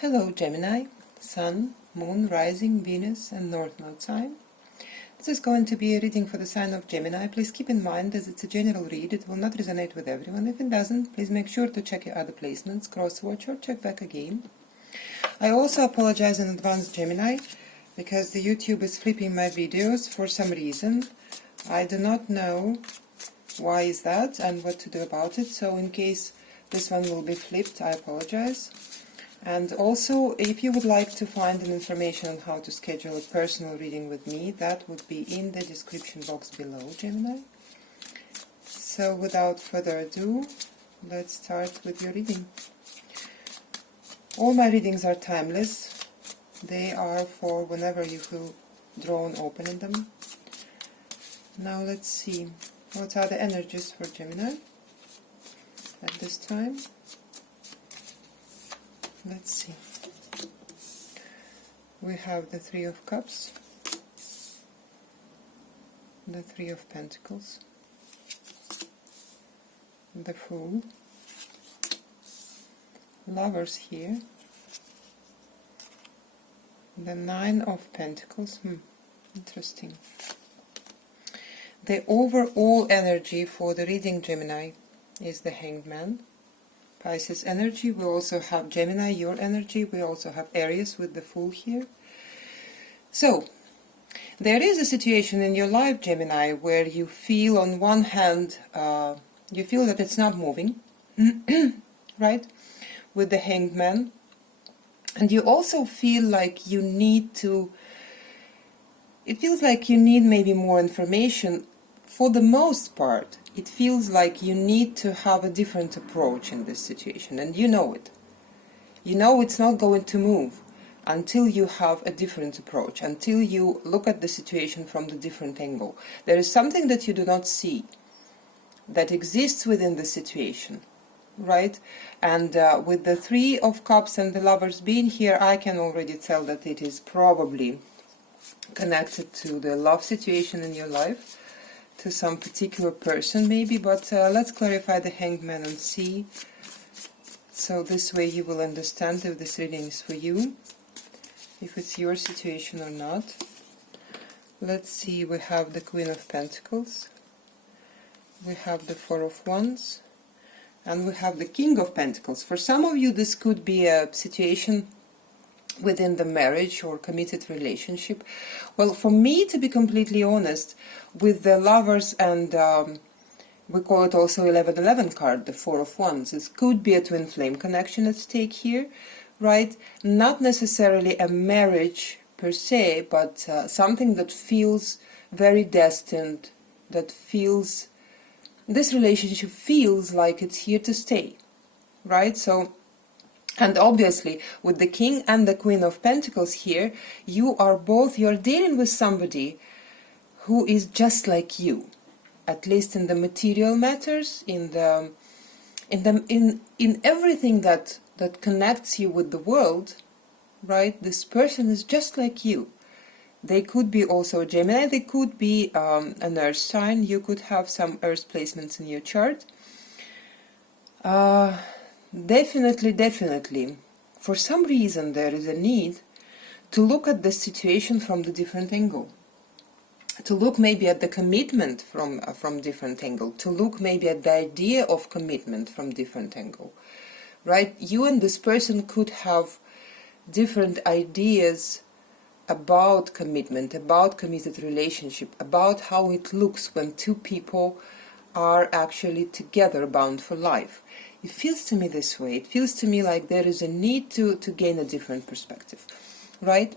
Hello Gemini, Sun, Moon, Rising, Venus and North Node sign. This is going to be a reading for the sign of Gemini. Please keep in mind as it's a general read, it will not resonate with everyone. If it doesn't, please make sure to check your other placements, cross-watch or check back again. I also apologize in advance, Gemini, because the YouTube is flipping my videos for some reason. I do not know why is that and what to do about it, so in case this one will be flipped, I apologize. And also, if you would like to find an information on how to schedule a personal reading with me, that would be in the description box below, Gemini. So without further ado, let's start with your reading. All my readings are timeless. They are for whenever you feel drawn opening them. Now let's see, what are the energies for Gemini at this time? Let's see. We have the Three of Cups, the Three of Pentacles, the Fool, Lovers here, the Nine of Pentacles. Interesting. The overall energy for the reading, Gemini, is the Hanged Man. Pisces energy. We also have Gemini, your energy. We also have Aries with the Fool here. So, there is a situation in your life, Gemini, where you feel on one hand, you feel that it's not moving, right, with the Hanged Man. And you also feel like you need to, it feels like you need maybe more information. For the most part, it feels like you need to have a different approach in this situation, and you know it. You know it's not going to move until you have a different approach, until you look at the situation from the different angle. There is something that you do not see that exists within the situation, right? And with the Three of Cups and the Lovers being here, I can already tell that it is probably connected to the love situation in your life, to some particular person maybe, but let's clarify the Hanged Man and see. So this way you will understand if this reading is for you, if it's your situation or not. Let's see, we have the Queen of Pentacles, we have the Four of Wands, and we have the King of Pentacles. For some of you this could be a situation within the marriage or committed relationship. Well, for me, to be completely honest, with the Lovers and we call it also 1111 card, the Four of Wands, it could be a twin flame connection at stake here, right? Not necessarily a marriage per se, but something that feels very destined, that feels, this relationship feels like it's here to stay, right? So, and obviously, with the King and the Queen of Pentacles here, you are dealing with somebody who is just like you, at least in the material matters, in everything that connects you with the world, right? This person is just like you. They could be also a Gemini, they could be an Earth sign, you could have some Earth placements in your chart. Definitely, for some reason there is a need to look at the situation from the different angle, to look maybe at the commitment from different angle, to look maybe at the idea of commitment from different angle, right? You and this person could have different ideas about commitment, about committed relationship, about how it looks when two people are actually together, bound for life. It feels to me this way. It feels to me like there is a need to gain a different perspective, right?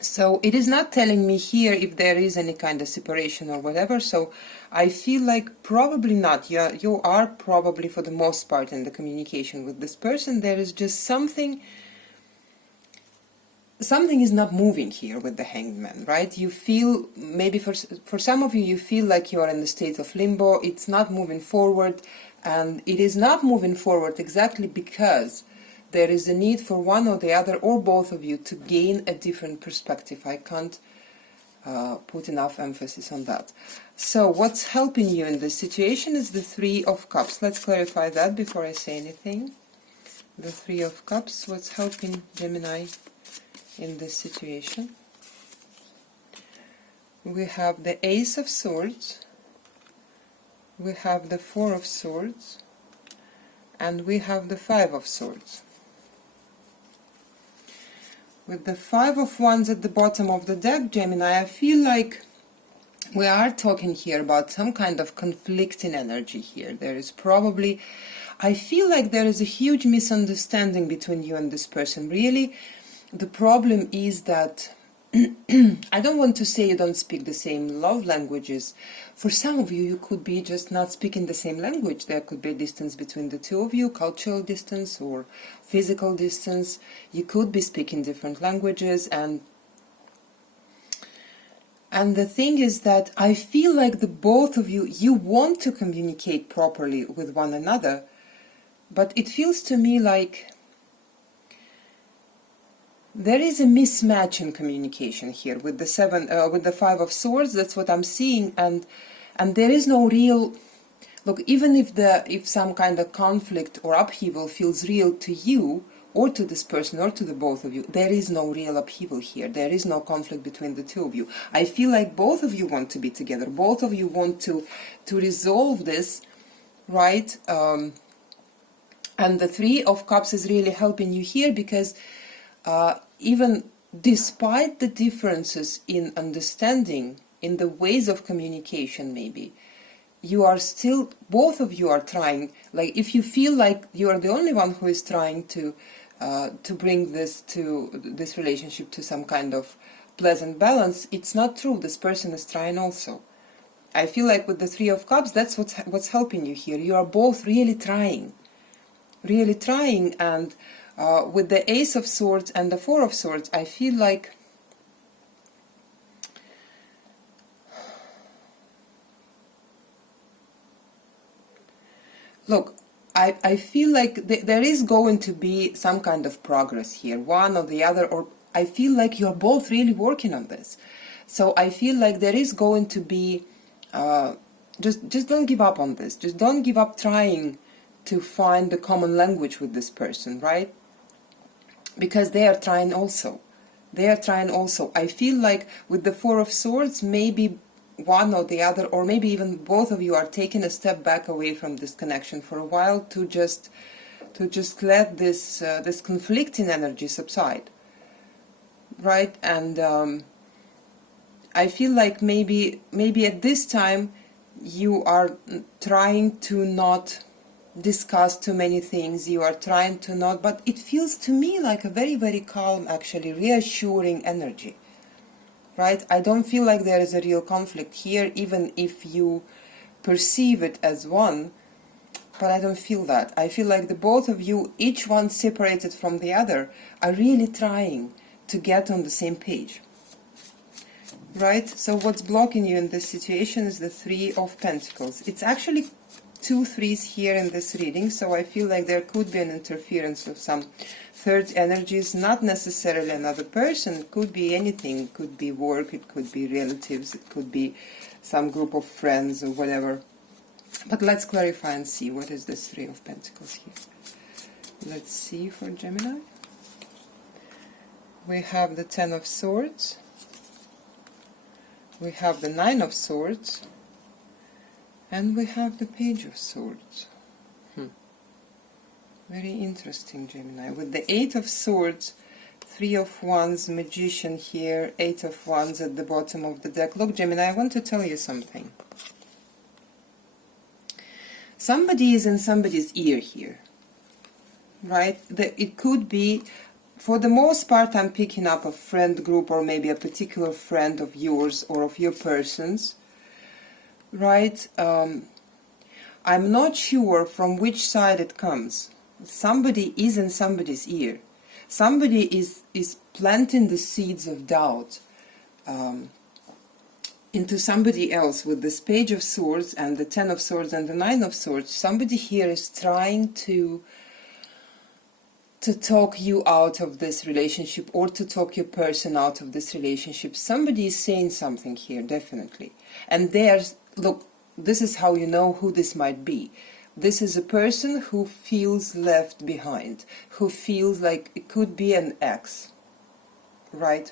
So it is not telling me here if there is any kind of separation or whatever, so I feel like probably not. You are probably for the most part in the communication with this person. There is just something is not moving here with the Hanged Man, right? You feel, maybe for some of you, you feel like you are in the state of limbo. It's not moving forward, and it is not moving forward exactly because there is a need for one or the other or both of you to gain a different perspective. I can't put enough emphasis on that. So what's helping you in this situation is the Three of Cups. Let's clarify that before I say anything. The Three of Cups, what's helping Gemini in this situation? We have the Ace of Swords, we have the Four of Swords, and we have the Five of Swords. With the Five of Wands at the bottom of the deck, Gemini, I feel like we are talking here about some kind of conflicting energy here. There is probably, I feel like there is a huge misunderstanding between you and this person. Really, the problem is that I don't want to say you don't speak the same love languages. For some of you, you could be just not speaking the same language. There could be a distance between the two of you, cultural distance or physical distance. You could be speaking different languages, and the thing is that I feel like the both of you, you want to communicate properly with one another, but it feels to me like there is a mismatch in communication here with the Five of Swords. That's what I'm seeing, and there is no real look. Even if some kind of conflict or upheaval feels real to you or to this person or to the both of you, there is no real upheaval here. There is no conflict between the two of you. I feel like both of you want to be together. Both of you want to resolve this, right? And the Three of Cups is really helping you here because even despite the differences in understanding, in the ways of communication maybe, you are still, both of you are trying. Like if you feel like you are the only one who is trying to bring this relationship to some kind of pleasant balance, it's not true. This person is trying also. I feel like with the Three of Cups, that's what's helping you here. You are both really trying, and with the Ace of Swords and the Four of Swords, I feel like look, I feel like there is going to be some kind of progress here, one or the other, or I feel like you're both really working on this. So I feel like there is going to be, just don't give up on this. Just don't give up trying to find the common language with this person, right? Because they are trying also. I feel like with the Four of Swords, maybe one or the other, or maybe even both of you are taking a step back away from this connection for a while to just let this conflicting energy subside, right? And I feel like maybe at this time you are trying to not discuss too many things, you are trying to not, but it feels to me like a very, very calm, actually reassuring energy, right? I don't feel like there is a real conflict here, even if you perceive it as one, but I don't feel that. I feel like the both of you, each one separated from the other, are really trying to get on the same page, right? So what's blocking you in this situation is the Three of Pentacles. It's actually 2 threes here in this reading, so I feel like there could be an interference of some third energies, not necessarily another person. It could be anything. It could be work, it could be relatives, it could be some group of friends or whatever. But let's clarify and see what is this Three of Pentacles here. Let's see for Gemini. We have the Ten of Swords, we have the Nine of Swords, and we have the Page of Swords. Very interesting, Gemini. With the Eight of Swords, Three of Wands, Magician here, Eight of Wands at the bottom of the deck. Look, Gemini, I want to tell you something. Somebody is in somebody's ear here, right? It could be, for the most part, I'm picking up a friend group or maybe a particular friend of yours or of your person's, right? I'm not sure from which side it comes. Somebody is in somebody's ear. Somebody is planting the seeds of doubt into somebody else with this Page of Swords and the Ten of Swords and the Nine of Swords. Somebody here is trying to talk you out of this relationship or to talk your person out of this relationship. Somebody is saying something here, definitely. And there's, look, this is how you know who this might be. this is a person who feels left behind, who feels like it could be an ex, right?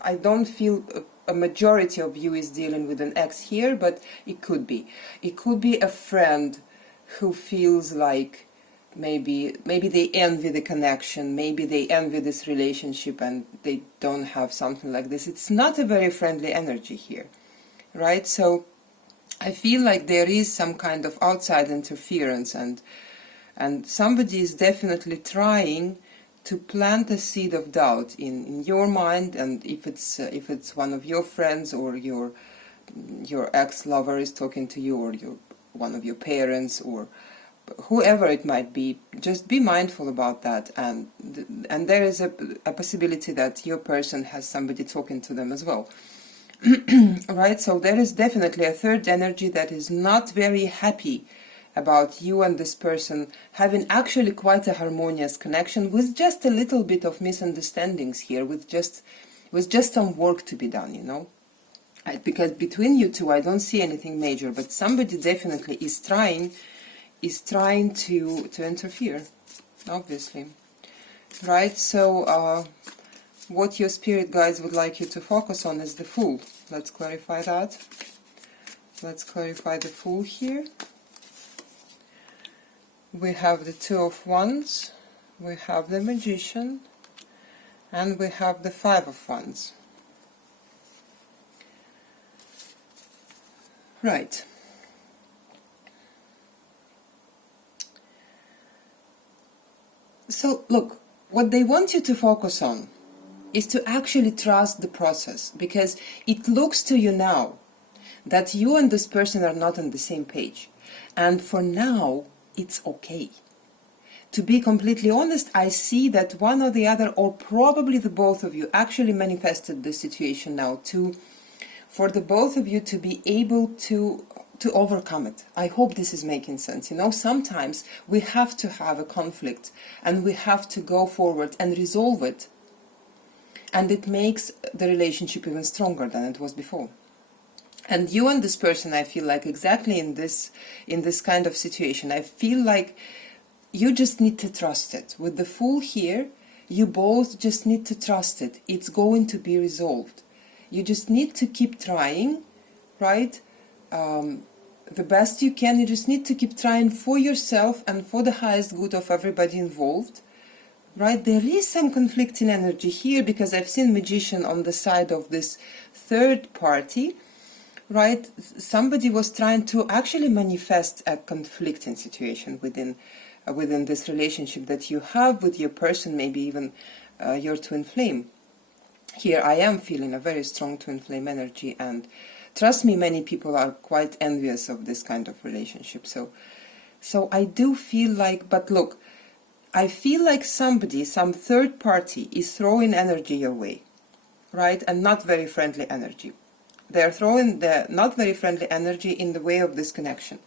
I don't feel a majority of you is dealing with an ex here, but it could be. It could be a friend who feels like maybe they envy the connection, maybe they envy this relationship and they don't have something like this. It's not a very friendly energy here, right? So I feel like there is some kind of outside interference, and somebody is definitely trying to plant a seed of doubt in your mind. And if it's one of your friends, or your ex-lover is talking to you, or one of your parents, or whoever it might be, just be mindful about that. And there is a possibility that your person has somebody talking to them as well. Right, so there is definitely a third energy that is not very happy about you and this person having actually quite a harmonious connection, with just a little bit of misunderstandings here, with just some work to be done, you know. Because between you two I don't see anything major, but somebody definitely is trying to interfere, obviously. Right, so what your spirit guides would like you to focus on is the Fool. Let's clarify that. Let's clarify the Fool here. We have the Two of Wands, we have the Magician, and we have the Five of Wands. Right. So look, what they want you to focus on is to actually trust the process, because it looks to you now that you and this person are not on the same page. And for now, it's okay. To be completely honest, I see that one or the other, or probably the both of you, actually manifested the situation now for the both of you to be able to overcome it. I hope this is making sense. You know, sometimes we have to have a conflict and we have to go forward and resolve it. And it makes the relationship even stronger than it was before. And you and this person, I feel like exactly in this kind of situation, I feel like you just need to trust it. With the Fool here, you both just need to trust it. It's going to be resolved. You just need to keep trying, right? The best you can. You just need to keep trying for yourself and for the highest good of everybody involved. Right, there is some conflicting energy here, because I've seen Magician on the side of this third party, right? Somebody was trying to actually manifest a conflicting situation within this relationship that you have with your person, maybe even your twin flame. Here I am feeling a very strong twin flame energy, and trust me, many people are quite envious of this kind of relationship. So I do feel like, but look, I feel like some third party is throwing energy your way, right? And not very friendly energy. They're throwing the not very friendly energy in the way of this connection.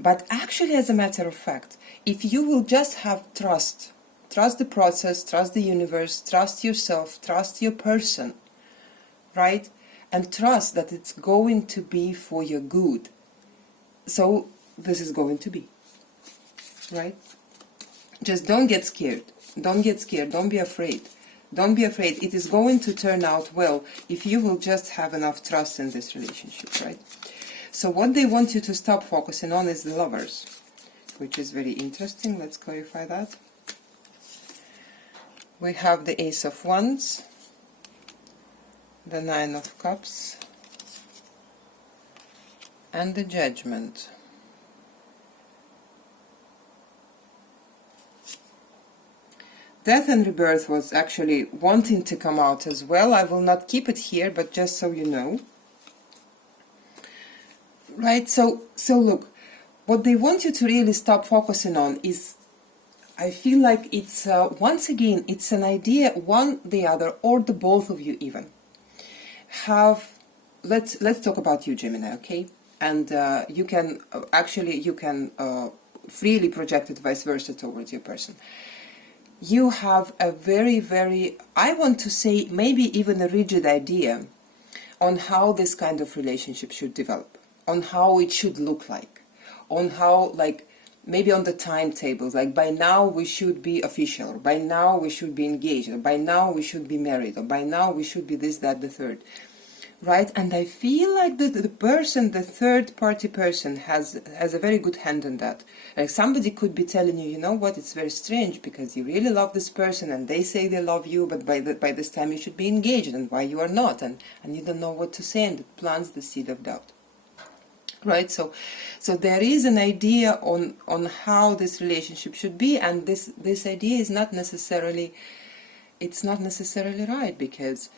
But actually, as a matter of fact, if you will just have trust the process, trust the universe, trust yourself, trust your person, right? And trust that it's going to be for your good. So this is going to be, right? Just don't get scared. Don't get scared. Don't be afraid. Don't be afraid. It is going to turn out well if you will just have enough trust in this relationship, right? So what they want you to stop focusing on is the Lovers, which is very interesting. Let's clarify that. We have the Ace of Wands, the Nine of Cups, and the Judgment. Death and Rebirth was actually wanting to come out as well. I will not keep it here, but just so you know. Right, so look, what they want you to really stop focusing on is, I feel like it's, once again, it's an idea, one, the other, or the both of you even, have, let's talk about you, Gemini, okay? And you can, freely project it vice versa towards your person. You have a very, very, I want to say, maybe even a rigid idea on how this kind of relationship should develop, on how it should look like, on how, like, maybe on the timetables, like by now we should be official, or by now we should be engaged, or by now we should be married, or by now we should be this, that, the third, right? And I feel like the person, the third party person has a very good hand on that. Like somebody could be telling you, you know what, it's very strange because you really love this person and they say they love you, but by this time you should be engaged, and why you are not, and you don't know what to say, and it plants the seed of doubt. Right, so there is an idea on how this relationship should be, and this idea is not necessarily, it's not necessarily right, because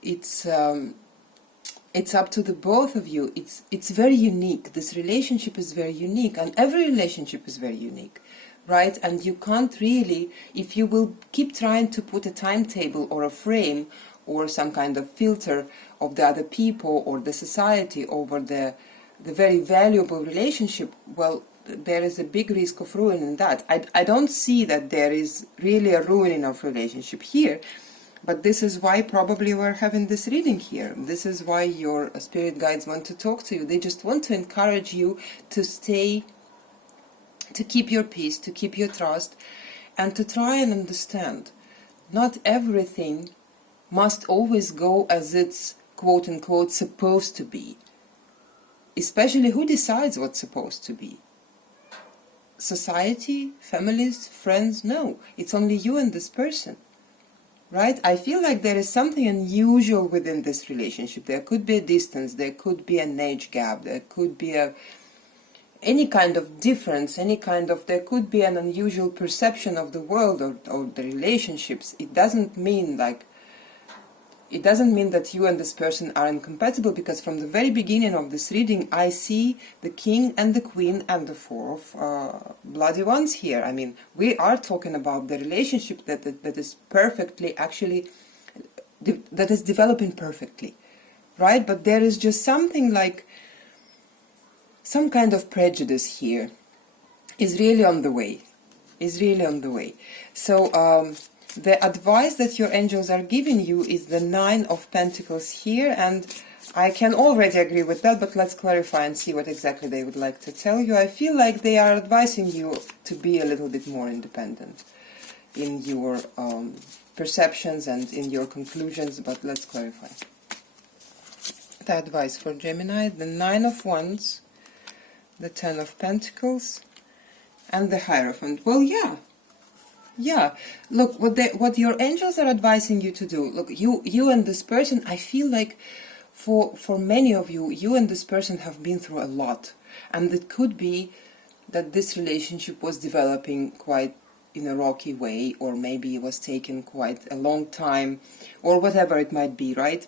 it's up to the both of you. It's very unique. This relationship is very unique, and every relationship is very unique, right? And you can't really, if you will keep trying to put a timetable or a frame or some kind of filter of the other people or the society over the very valuable relationship, well, there is a big risk of ruining that. I don't see that there is really a ruining of relationship here, but this is why probably we're having this reading here. This is why your spirit guides want to talk to you. They just want to encourage you to stay, to keep your peace, to keep your trust, and to try and understand. Not everything must always go as it's quote-unquote supposed to be. Especially, who decides what's supposed to be? Society, families, friends? No, it's only you and this person, right? I feel like there is something unusual within this relationship. There could be a distance, there could be an age gap, there could be any kind of difference, there could be an unusual perception of the world or the relationships. It doesn't mean that you and this person are incompatible, because from the very beginning of this reading I see the King and the Queen and the Four of Bloody Wands here. I mean, we are talking about the relationship that is perfectly, actually, that is developing perfectly, right? But there is just something like, some kind of prejudice here is really on the way, So, the advice that your angels are giving you is the Nine of Pentacles here, and I can already agree with that, but let's clarify and see what exactly they would like to tell you. I feel like they are advising you to be a little bit more independent in your perceptions and in your conclusions, but let's clarify. The advice for Gemini, the Nine of Wands, the Ten of Pentacles, and the Hierophant. Well, yeah, look, what your angels are advising you to do. Look, you and this person, I feel like for many of you, you and this person have been through a lot. And it could be that this relationship was developing quite in a rocky way, or maybe it was taking quite a long time, or whatever it might be, right?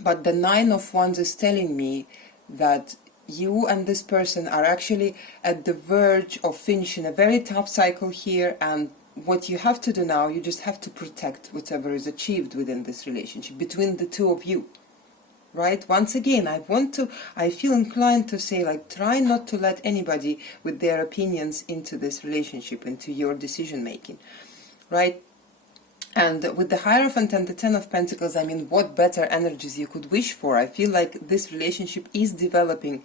But the Nine of Wands is telling me that you and this person are actually at the verge of finishing a very tough cycle here, and what you have to do now, you just have to protect whatever is achieved within this relationship, between the two of you, right? Once again, I feel inclined to say, like, try not to let anybody with their opinions into this relationship, into your decision making, right? And with the Hierophant and the Ten of Pentacles, I mean, what better energies you could wish for? I feel like this relationship is developing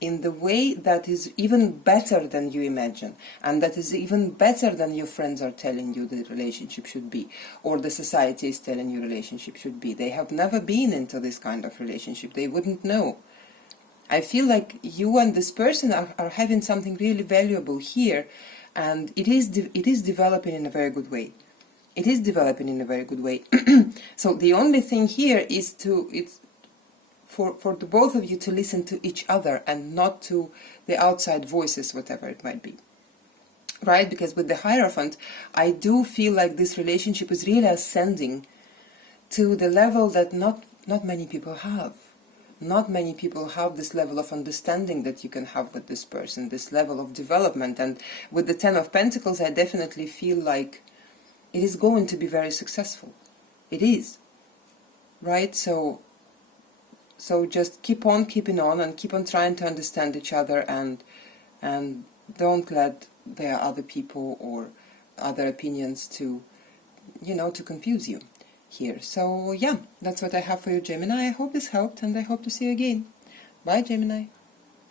in the way that is even better than you imagine, and that is even better than your friends are telling you the relationship should be, or the society is telling you relationship should be. They have never been into this kind of relationship. They wouldn't know. I feel like you and this person are having something really valuable here, and it is developing in a very good way. It is developing in a very good way. So the only thing here is for the both of you to listen to each other and not to the outside voices, whatever it might be. Right? Because with the Hierophant, I do feel like this relationship is really ascending to the level that not many people have. Not many people have this level of understanding that you can have with this person, this level of development. And with the Ten of Pentacles, I definitely feel like it is going to be very successful. It is. Right? So just keep on keeping on and keep on trying to understand each other, and don't let there are other people or other opinions to confuse you here. So yeah, that's what I have for you, Gemini. I hope this helped, and I hope to see you again. Bye, Gemini.